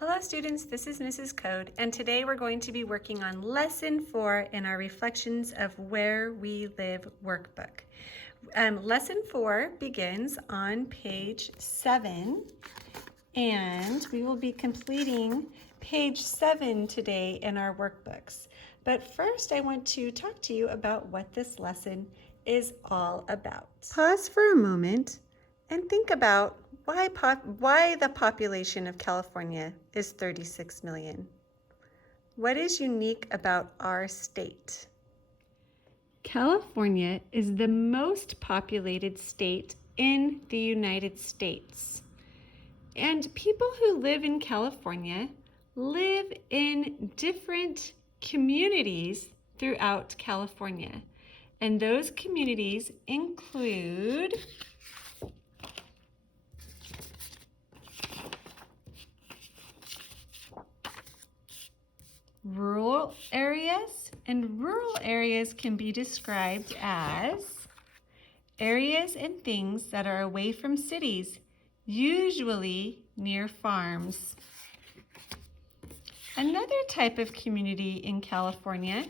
Hello students, this is Mrs. Code, and today we're going to be working on Lesson 4 in our Reflections of Where We Live workbook. Lesson 4 begins on page 7, and we will be completing page 7 today in our workbooks. But first I want to talk to you about what this lesson is all about. Pause for a moment and think about why the population of California is 36 million. What is unique about our state? California is the most populated state in the United States. And people who live in California live in different communities throughout California. And those communities include rural areas, and rural areas can be described as areas and things that are away from cities, usually near farms. Another type of community in California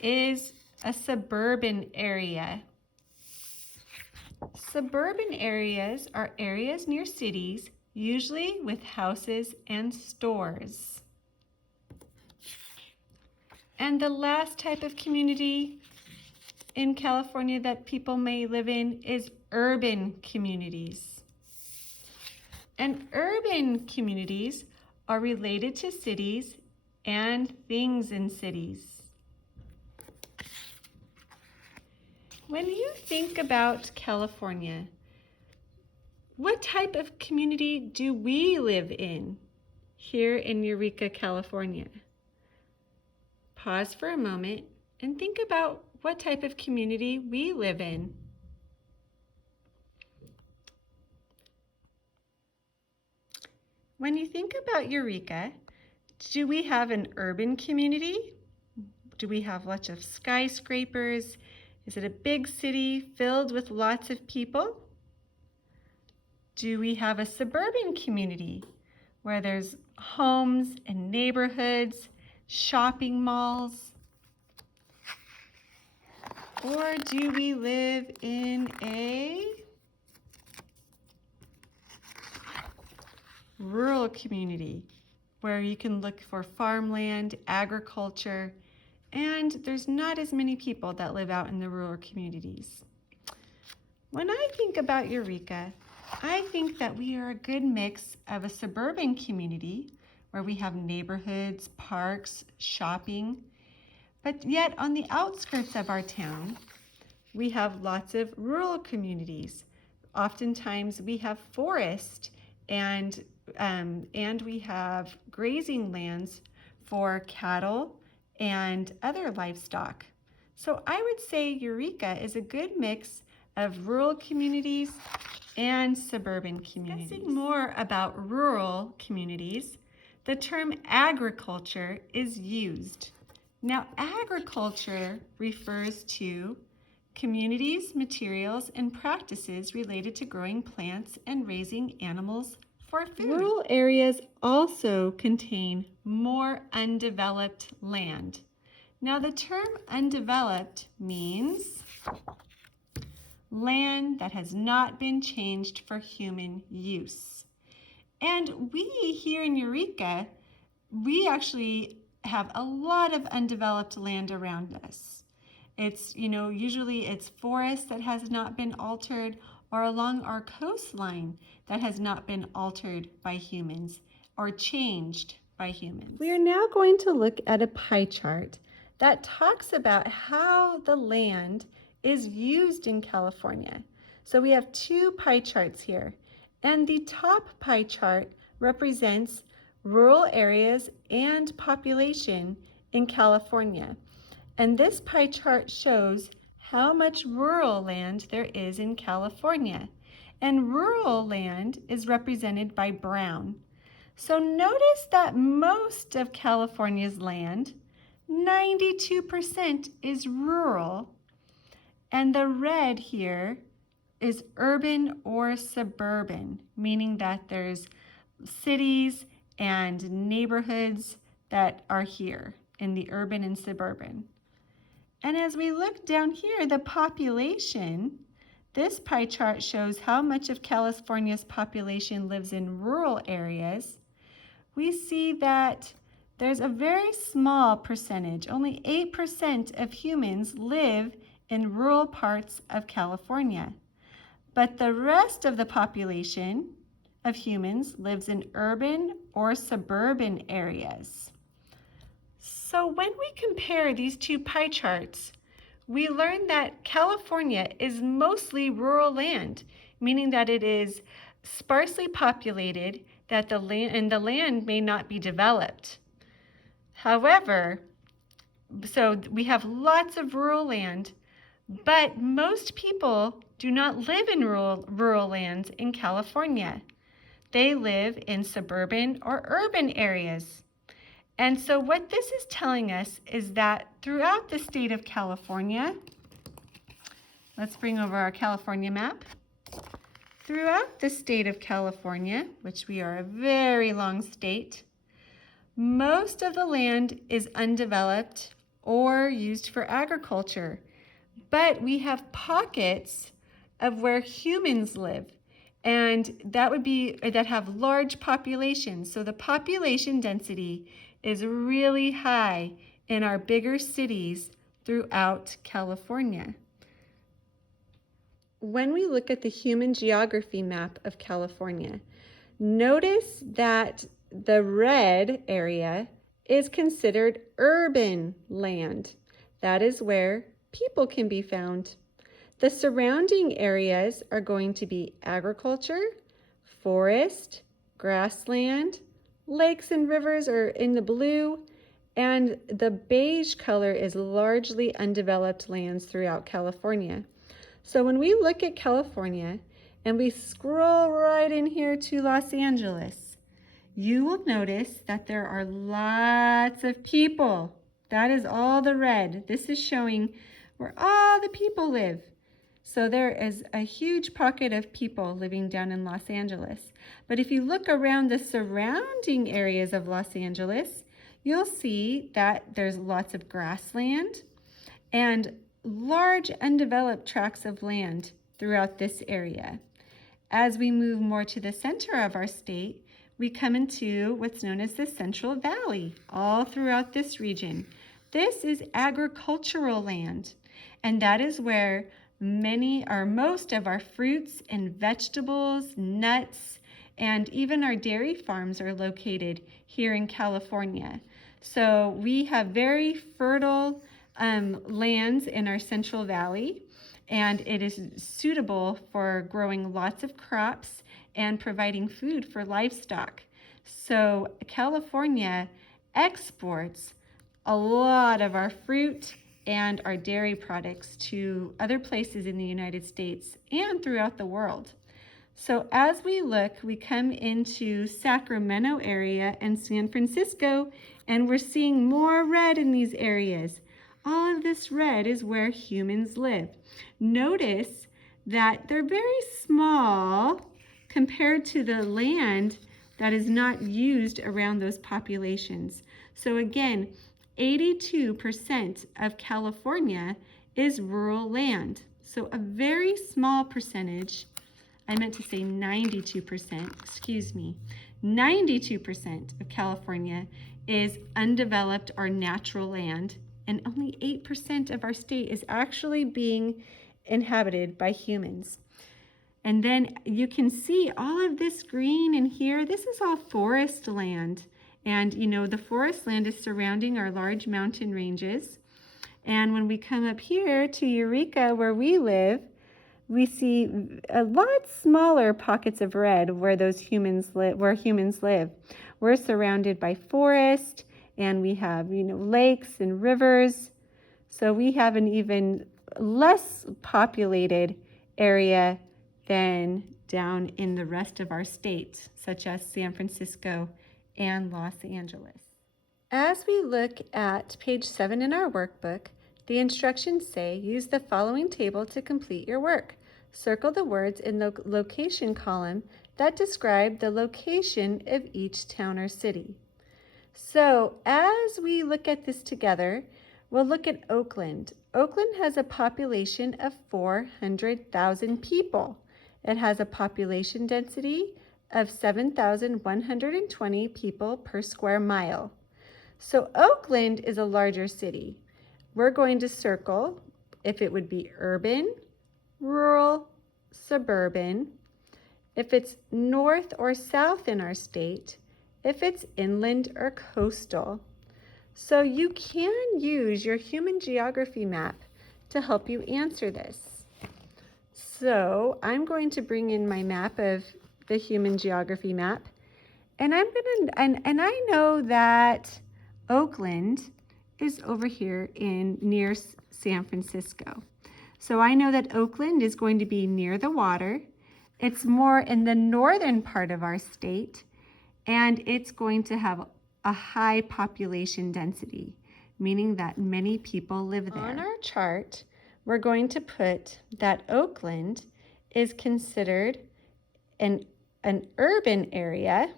is a suburban area. Suburban areas are areas near cities, usually with houses and stores. And the last type of community in California that people may live in is urban communities. And urban communities are related to cities and things in cities. When you think about California, what type of community do we live in here in Eureka, California? Pause for a moment and think about what type of community we live in. When you think about Eureka, do we have an urban community? Do we have lots of skyscrapers? Is it a big city filled with lots of people? Do we have a suburban community where there's homes and neighborhoods, shopping malls? Or do we live in a rural community where you can look for farmland, agriculture, and there's not as many people that live out in the rural communities? When I think about Eureka, I think that we are a good mix of a suburban community where we have neighborhoods, parks, shopping, but yet on the outskirts of our town, we have lots of rural communities. Oftentimes we have forest and we have grazing lands for cattle and other livestock. So I would say Eureka is a good mix of rural communities and suburban communities. Discussing more about rural communities, the term agriculture is used. Now, agriculture refers to communities, materials, and practices related to growing plants and raising animals for food. Rural areas also contain more undeveloped land. Now, the term undeveloped means land that has not been changed for human use. And we here in Eureka, we actually have a lot of undeveloped land around us. It's, usually it's forest that has not been altered, or along our coastline that has not been altered by humans or changed by humans. We are now going to look at a pie chart that talks about how the land is used in California. So we have two pie charts here, and the top pie chart represents rural areas and population in California. And this pie chart shows how much rural land there is in California. And rural land is represented by brown. So notice that most of California's land, 92%, is rural. And the red here is urban or suburban, meaning that there's cities and neighborhoods that are here in the urban and suburban. And as we look down here, the population, this pie chart shows how much of California's population lives in rural areas. We see that there's a very small percentage, only 8% of humans live in rural parts of California. But the rest of the population of humans lives in urban or suburban areas. So when we compare these two pie charts, we learn that California is mostly rural land, meaning that it is sparsely populated, that the land may not be developed. However, so we have lots of rural land, but most people do not live in rural lands in California. They live in suburban or urban areas. And so what this is telling us is that throughout the state of California, let's bring over our California map. Throughout the state of California, which we are a very long state, most of the land is undeveloped or used for agriculture. But we have pockets of where humans live, and that have large populations. So the population density is really high in our bigger cities throughout California. When we look at the human geography map of California, notice that the red area is considered urban land. That is where people can be found. The surrounding areas are going to be agriculture, forest, grassland, lakes and rivers are in the blue, and the beige color is largely undeveloped lands throughout California. So when we look at California and we scroll right in here to Los Angeles, you will notice that there are lots of people. That is all the red. This is showing where all the people live. So there is a huge pocket of people living down in Los Angeles. But if you look around the surrounding areas of Los Angeles, you'll see that there's lots of grassland and large undeveloped tracts of land throughout this area. As we move more to the center of our state, we come into what's known as the Central Valley, all throughout this region. This is agricultural land, and that is where most of our fruits and vegetables, nuts, and even our dairy farms are located here in California. So we have very fertile lands in our Central Valley, and it is suitable for growing lots of crops and providing food for livestock. So California exports a lot of our fruit and our dairy products to other places in the United States and throughout the world. So as we look, we come into Sacramento area and San Francisco, and we're seeing more red in these areas. All of this red is where humans live. Notice that they're very small compared to the land that is not used around those populations. So again, 82% of California is rural land. So a very small percentage, I meant to say 92%, excuse me, 92% of California is undeveloped or natural land, and only 8% of our state is actually being inhabited by humans. And then you can see all of this green in here. This is all forest land. And the forest land is surrounding our large mountain ranges. And when we come up here to Eureka, where we live, we see a lot smaller pockets of red where humans live. We're surrounded by forest, and we have, lakes and rivers. So we have an even less populated area than down in the rest of our state, such as San Francisco and Los Angeles. As we look at page 7 in our workbook, the instructions say use the following table to complete your work. Circle the words in the location column that describe the location of each town or city. So as we look at this together, we'll look at Oakland. Oakland has a population of 400,000 people. It has a population density of 7,120 people per square mile. So Oakland is a larger city. We're going to circle if it would be urban, rural, suburban, if it's north or south in our state, if it's inland or coastal. So you can use your human geography map to help you answer this. So I'm going to bring in my map of the human geography map, and I know that Oakland is over here near San Francisco. So I know that Oakland is going to be near the water. It's more in the northern part of our state, and it's going to have a high population density, meaning that many people live there. On our chart, we're going to put that Oakland is considered an urban area.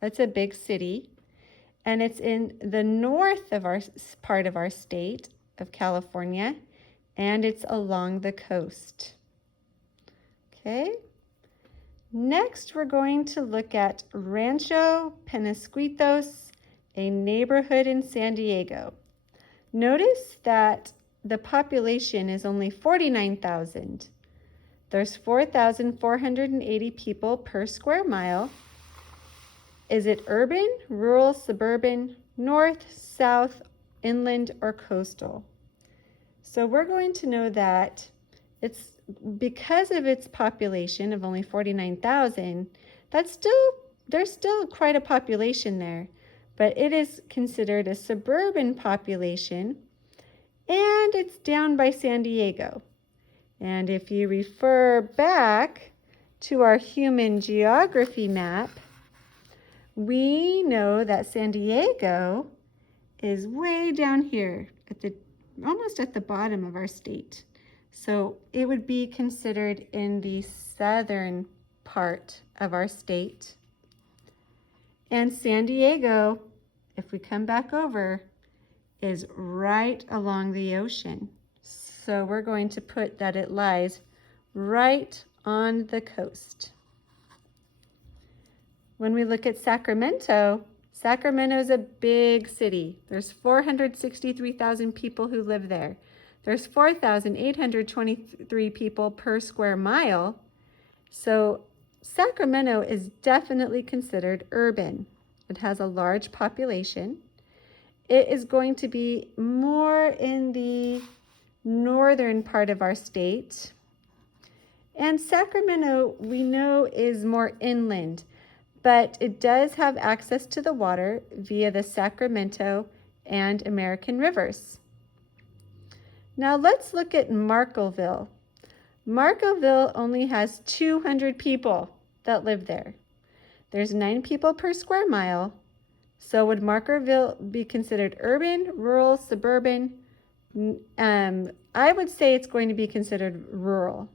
That's a big city, and it's in the north of our part of our state of California, and it's along the coast. Okay. Next, we're going to look at Rancho Penasquitos, a neighborhood in San Diego. Notice that the population is only 49,000. There's 4,480 people per square mile. Is it urban, rural, suburban, north, south, inland, or coastal? So we're going to know that it's because of its population of only 49,000, there's still quite a population there, but it is considered a suburban population, and it's down by San Diego. And if you refer back to our human geography map, we know that San Diego is way down here almost at the bottom of our state. So it would be considered in the southern part of our state. And San Diego, if we come back over, is right along the ocean. So we're going to put that it lies right on the coast. When we look at Sacramento, Sacramento is a big city. There's 463,000 people who live there. There's 4,823 people per square mile. So Sacramento is definitely considered urban. It has a large population. It is going to be more in the northern part of our state. And Sacramento, we know, is more inland, but it does have access to the water via the Sacramento and American rivers. Now let's look at Markleville. Markleville only has 200 people that live there. There's 9 people per square mile. So would Markleville be considered urban, rural, suburban? I would say it's going to be considered rural.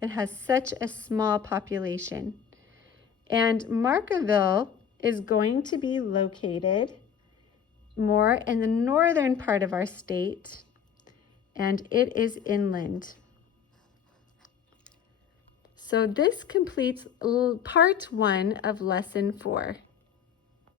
It has such a small population. And Markleville is going to be located more in the northern part of our state, and it is inland. So this completes part 1 of lesson 4.